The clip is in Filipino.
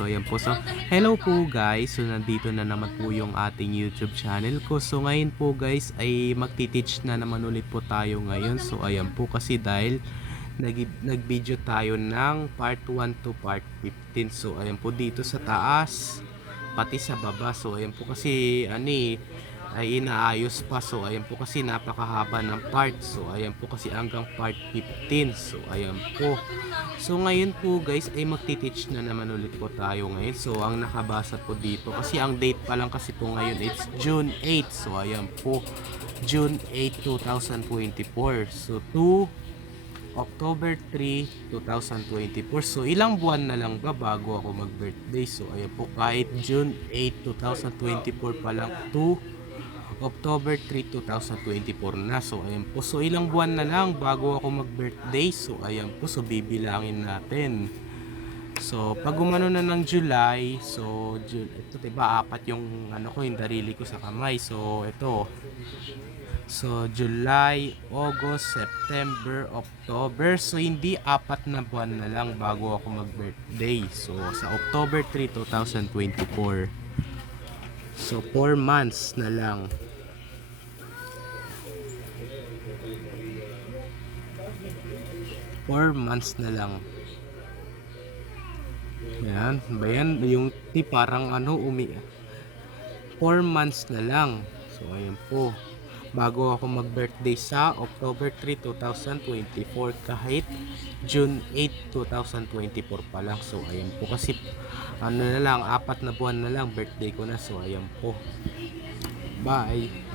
So ayan po. So hello po guys. So nandito na naman po yung ating YouTube channel ko. So ngayon po guys ay magti-teach na naman ulit po tayo ngayon. So ayan po kasi dahil nag-video tayo ng part 1 to part 15. So ayan po dito sa taas pati sa baba. So ayan po kasi ay inaayos pa. So ayan po kasi napakahaba ng part. So ayan po kasi hanggang part 15. So ayan po. So ngayon po guys ay magti-teach na naman ulit po tayo ngayon. So ang nakabasa po dito kasi ang date pa lang kasi po ngayon it's June 8. So ayan po, June 8, 2024. So to October 3, 2024. So ilang buwan na lang ba bago ako mag-birthday? So ayan po, kahit June 8, 2024 pa lang to October 3, 2024 na. So ayan po. So ilang buwan na lang bago ako mag-birthday. So ayan po. So bibilangin natin. So pag umano na ng July, so ito 'di ba apat yung ko yung darili ko sa kamay. So ito. So July, August, September, October. So hindi apat na buwan na lang bago ako mag-birthday. So sa October 3, 2024. So 4 months na lang. 4 months na lang. Yan, ba yan? Yung parang 4 months na lang. So ayan po. Bago ako mag-birthday sa October 3, 2024 kahit June 8, 2024 pa lang. So ayan po kasi na lang, 4 na buwan na lang birthday ko na. So ayan po. Bye.